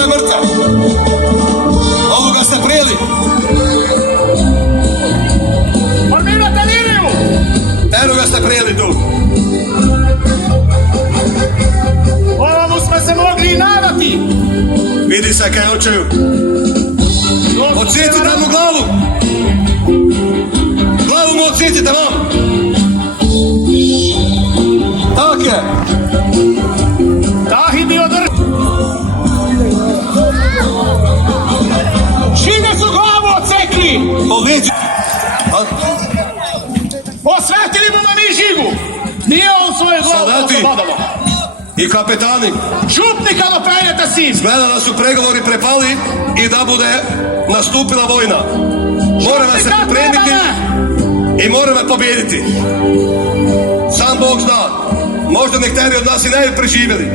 je mrtav. Ovoga ste prijeli. Formirate liniju! Eno ga ste prijeli tu. Ovomu smo se mogli i nadati. Vidi se kaj očeju. Odsjetite mu glavu. Glavu mu odsjetite vam. Tak je. Tahi bio Šine su glavu odsekli! Ovdje. Osvetili mu na žigu! Nije on svoju glavu Soldati. oslobodalo. I kapetani. Župnika dopeljete sin! Gleda da su pregovori prepali i da bude nastupila vojna. Moramo se pripremiti i moramo pobijediti. Sam Bog zna. Možda nekteri od nas i ne bi preživjeli.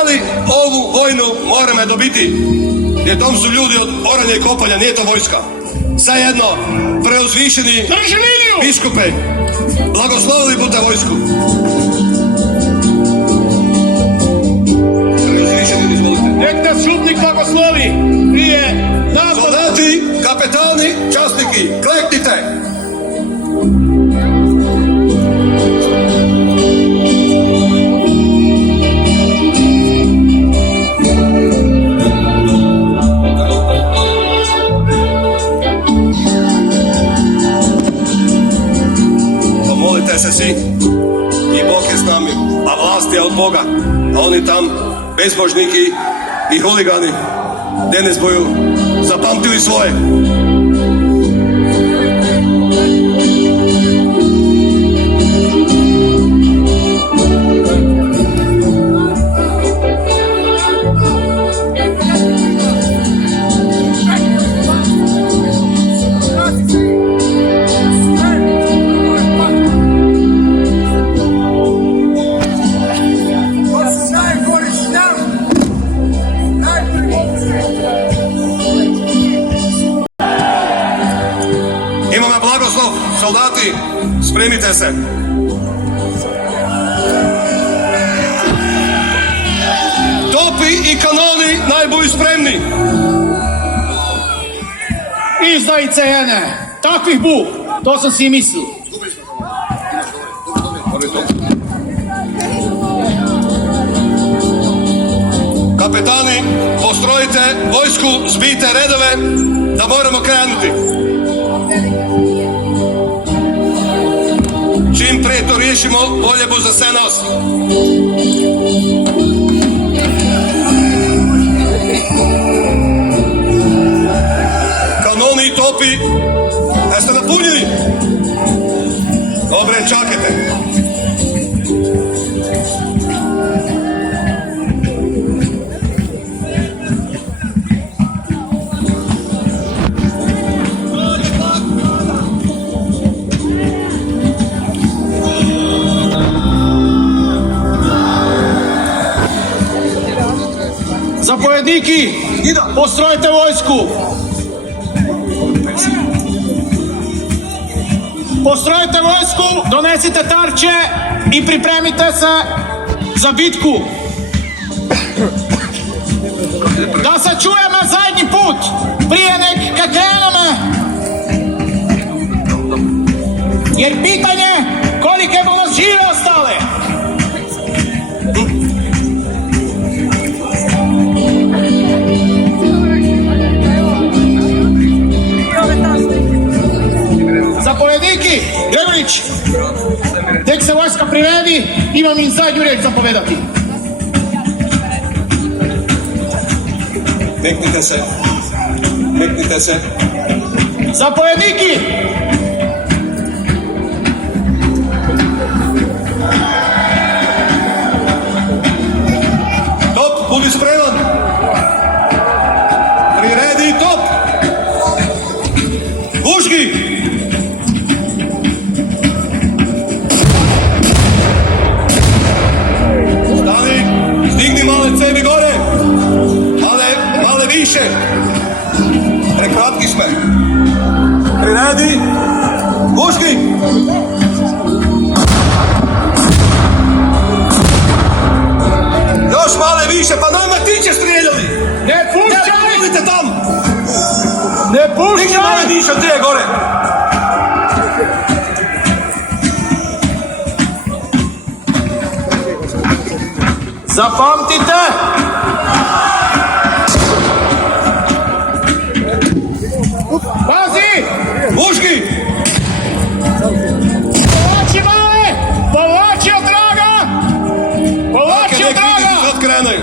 Ali ovu vojnu moramo dobiti. Jer tom su ljudi od oranja i kopanja, nije to vojska. Zajedno, preuzvišeni biskupe, blagoslovili bute vojsku. Preuzvišeni, izvolite. Nek nas župnik blagoslovi prije napada. Soldati, kapetani, časniki, kleknite! Pomolite se svi i Bog je s nami, a vlast je od Boga, a oni tam bezbožniki i huligani danas boju zapamtili svoje. Imamo blagoslov, soldati, spremite se. Topi i kanoni naj budu spremni. Izdajice jene, takvih bu, to sam si mislil. Kapetani, postrojite vojsku, zbijte redove, da moramo krenuti. Čim prije to riješimo, bolje bu za sve nas. Kanoni i topi, jeste napunjeni? Dobre, čakajte. Zapovedniki, postrojite vojsku. Postrojite vojsku, donesite tarče i pripremite se za bitku. Da se čujeme zadnji put, prije nek kad kreneme. Jer pitanje kolike bu nas žive ostale. Zapovedniki, Gregorić, tek se vojska privedi, imam im zadnju riječ zapovedati. Meknite se. Meknite se. Zapovedniki! Top, budi spreman. Priredi top. Puški. Stani, stigni male cevi gore. Male više. Prekratki sme. Priredi. Puški. Još male više, pa nama ti će strijeljali. Ne niša gdje je gore. Zapamtite! Pazi! Muški! Povlači male! Povlači od draga! Povlači od Neki vidi draga! sad krenaju.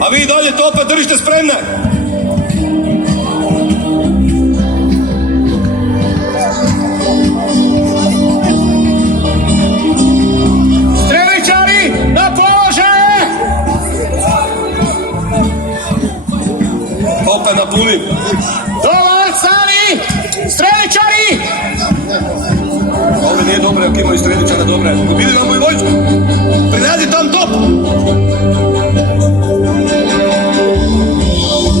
A vi dalje tope držite spremne. Streličari na položaje! Tope napuni. Dolacani! Streličari! Ovo nije dobro ako imaju streličara dobre. Gubili nam moju vojsku. Prinedi tam top.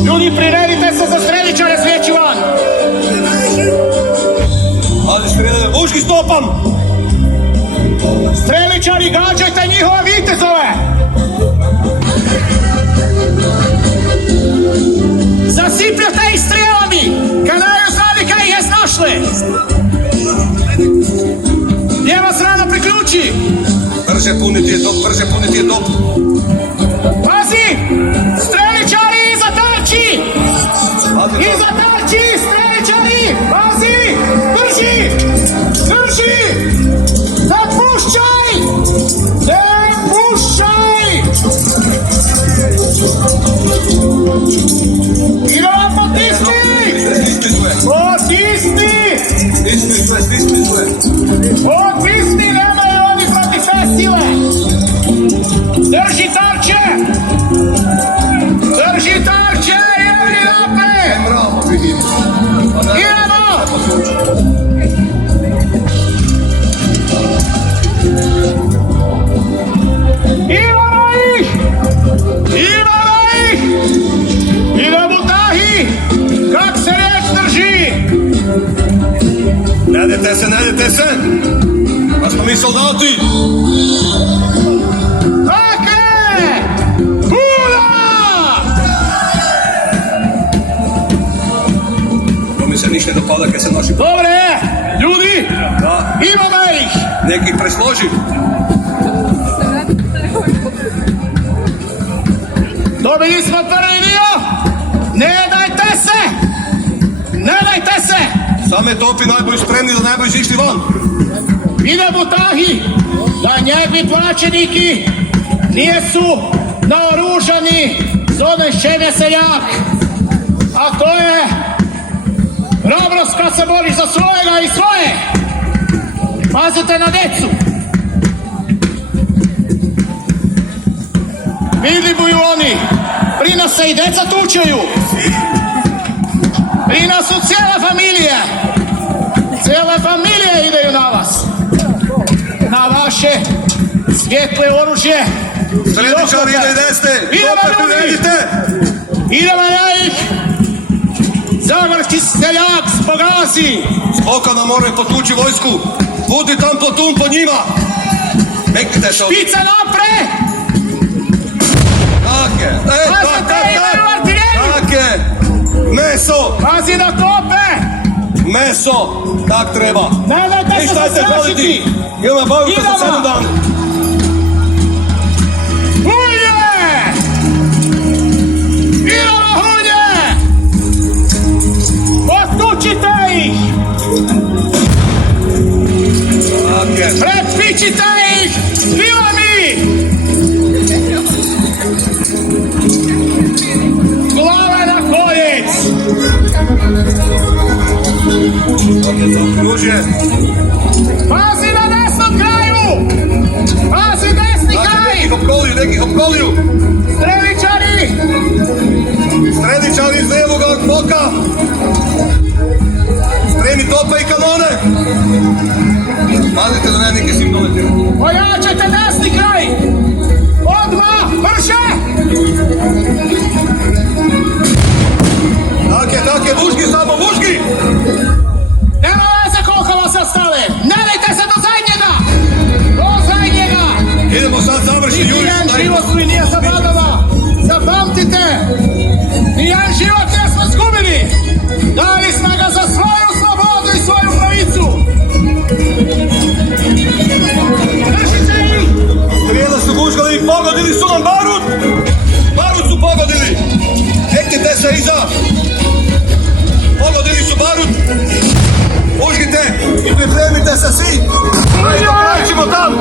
Ljudi, priredite se za streličare svijeći van! Ali strelene, muški stopam. Streličari, gađajte njihove vitezove! Zasipljate ih strijelami! Kada ju znali kaj ih je snašle! Lijeva strana priključi! Brže puniti je top, brže puniti je top. Pazi! Streličari iza tarči! Pazi, Iza tarči! Streličari! Pazi! Drži! Drži! Ne pušćaj! Ne pušćaj! Idemo potisni! stisni sve. Potisni! Stisni sve, stisni sve. Potisni! Nemaju oni protiv te sile! Drži tarče! Drži tarče! Jevri napred! Bravo, vidimo. Idemo! Imamo ih! Imamo ih! Idemo Tahi! Kak se riječ drži! Ne dajte se, ne dajte se. Pa smo mi soldati. Dakle! Buda! To mi se ništa ne dopada kad se naši... Dobre! Ljudi! Da, Imamo ih! neki ih presloži. Dobili smo prvi dio! Ne dajte se! Ne dajte se! Same topi najbolji spremni da najbolji izišli van. Idemo Tahi, da njegovi plaćeniki nijesu naoružani zove šćevje seljak. A to je hrabrost kad se boriš za svojega i svoje. Pazite na djecu. Vidljivuju oni. Pri nas se i djeca tučaju. Pri nas su cijele familije. Cijele familije ideju na vas. Na vaše svjetle oružje. Streličari ide i desne. Idemo Tope ljudi. privedite. Idemo na ih. Zagorski seljak spogasi. Oka nam moraju potući vojsku. Budi tam plotun po njima. Meknite se. Pica napre. Take. Pazite, imaju artiljeriju. Take. Meso. Pazi na tope. Meso. Tak treba. Ne dajte se Ništa se zastrašiti. paliti. Idemo baviti Idemo. sa 7 dana. Hulje. Idemo hulje. Potučite ih. Take. Prepičite ih vilami. Glava na koljec. Kružje. Pazi na desnom kraju. Pazi desni kraj. Nekih opkoliju. Streličari. Streličari iz lijevoga boka. Spremi tope i kanone. Pazite da ne neki sim doletio. Ojačajte desni kraj. Odmah, brže. Take, muški samo, muški. Nema veze koliko vas ostale. Ne dajte se do zadnjega. Do zadnjega. Idemo sad završiti Nijedan Jurić. život koji nije zabradava. Zapamtite. Nijedan život nismo izgubili. Dali smo ga za svoju I pripremite se svi. Daj do kraja ćemo tam.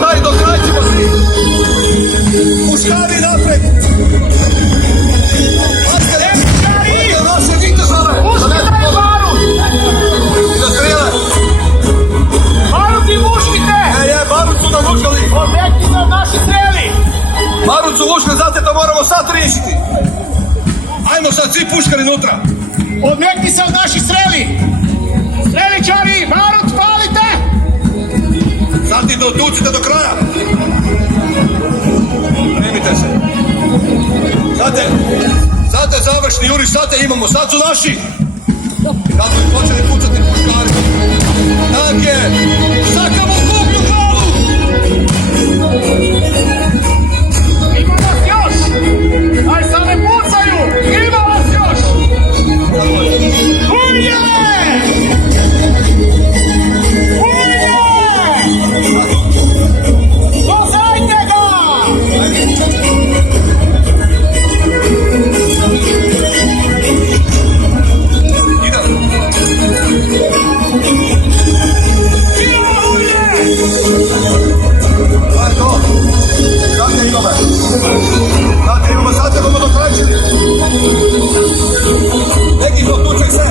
Daj do kraja ćemo svi. Muškari napred. Pazite naše vitezove. Puškite je barut! Da strijele. Barut i puškite! Barut su nam ušli. Objekti su naši streli! Barut su ušli, zato to moramo sad riješiti. Ajmo sad svi puškari nutra. Objekti su naši streli! Streličari, barut, palite! Sad ti dotucite do kraja. Primite se. Sad je završni juriš, sad te imamo, sad su naši. Sad su počeli pucati puškari. Tak je. Sakamo kuplju glavu. Ima nas još! Aj sad ne pucaju! Ima nas još! Ujje! Ujje! Dozajte ga! Sad te bomo dotračili. Neki dotučaj se.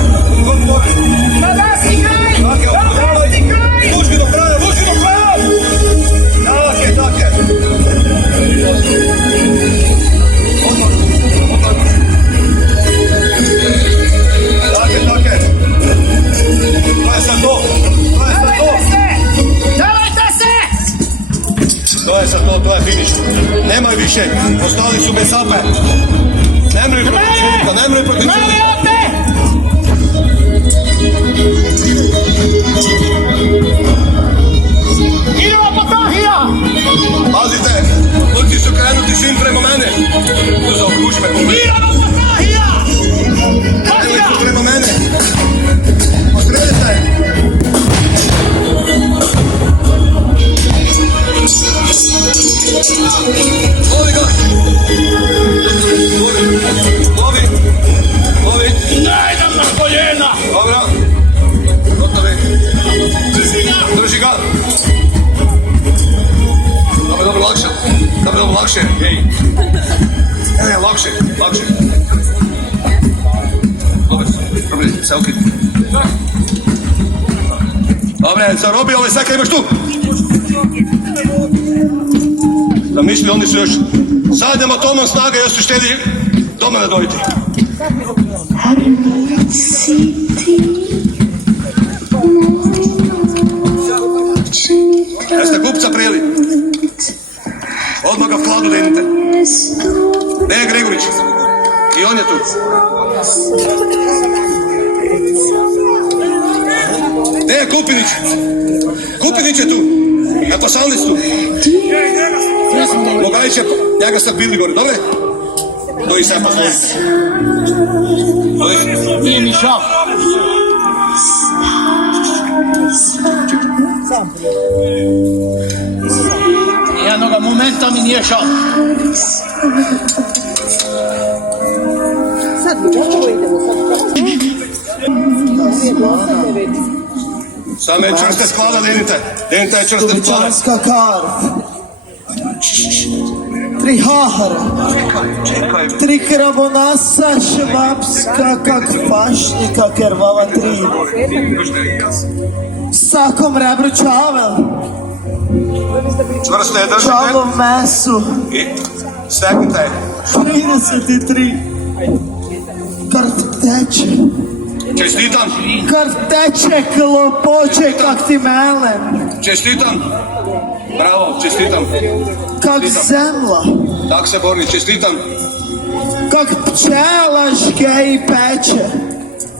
Na desni kraj! Na desni kraj! Vuži do kraja, vuži do kraja! Tak je. Tak je. To je sad to. Delajte se! To je sad to je finiš. Nemoj više, ostali su bez sape. Nemoj protiv čovjeka. Idemo Potahija! Pazite, luci su krenuti svim prema mene. Tu zaokruži me po mene. Idemo Potahija! Krenuli su prema mene. Postrelite. Lovi ga! Lovi! Ne idem na koljena! Dobro! Gotovi! Drži ga! Dobro, lakše! Dobro, lakše! Ej! Lakše! Dobro, se okej. Dobre, zarobi ove seka, imaš tu! Da misli, oni su još zadnjom atomom snage, još su štedi doma ne dojiti. Jeste kupca prijeli? Odmah ga v kladu denite. Gdje je Gregorić? I on je tu. Gdje je Kupinić? Kupinić je tu. Na pasalnicu. Logajić je, njega ste bili gore, dobre? Doji se pasalnicu. Nije mi šao. Jednoga momenta mi nije šao. Same čvrste sklada denite. Denite je čvrste sklada. Kubičanska karp. 3 hahara. 3 krabonasa švapska kak pašnika kervava 3. Sakom rebro čavel. Čvrste je držite. Čavo mesu. I steknite. 33. Karp teče. Čestitam. Karp teče klopoče kak ti melen. Čestitam. Bravo, čestitam. Kak zemla. Tak se Borni, čestitam. Kak pčela žge i peče.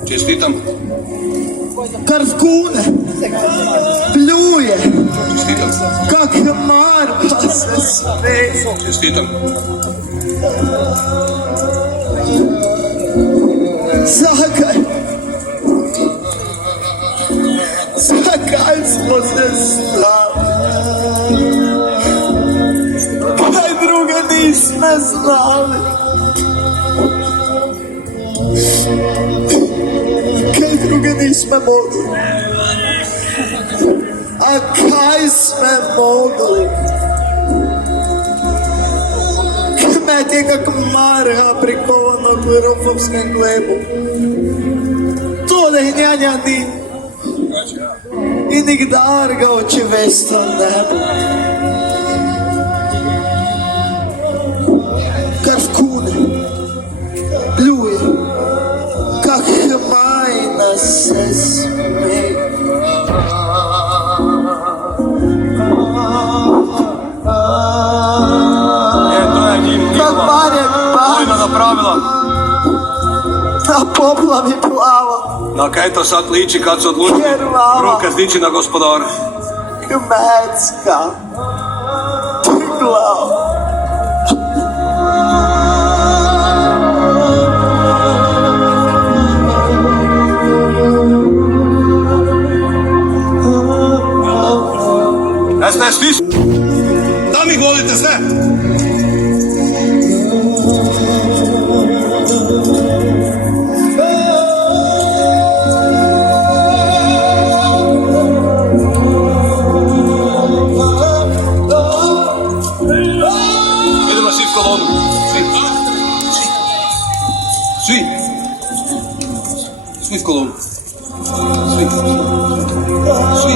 Čestitam. Karp kune. Pljuje. Čestitam. Kak marpa se sve. Čestitam. Zakaj smo se stali? Kaj druga nismo znali? Kaj druga nismo mogli? A kaj sme mogli? Kmet je kak marha prikovanog u rofovskem glebu. To ne hnjanja ni. I nikdar ga oči vestra nebo. Kar vkune, pljuje, kak majna se smeje. To je njihova Marek vojna napravila. na poplavi plava, Na kaj to sad liči kad se odluči ruke zdići na gospodara? kmetska, glava. Jeste svi? Da mi volite sve? Idemo svi v kolonu. Svi. Svi v kolonu. Svi. Svi.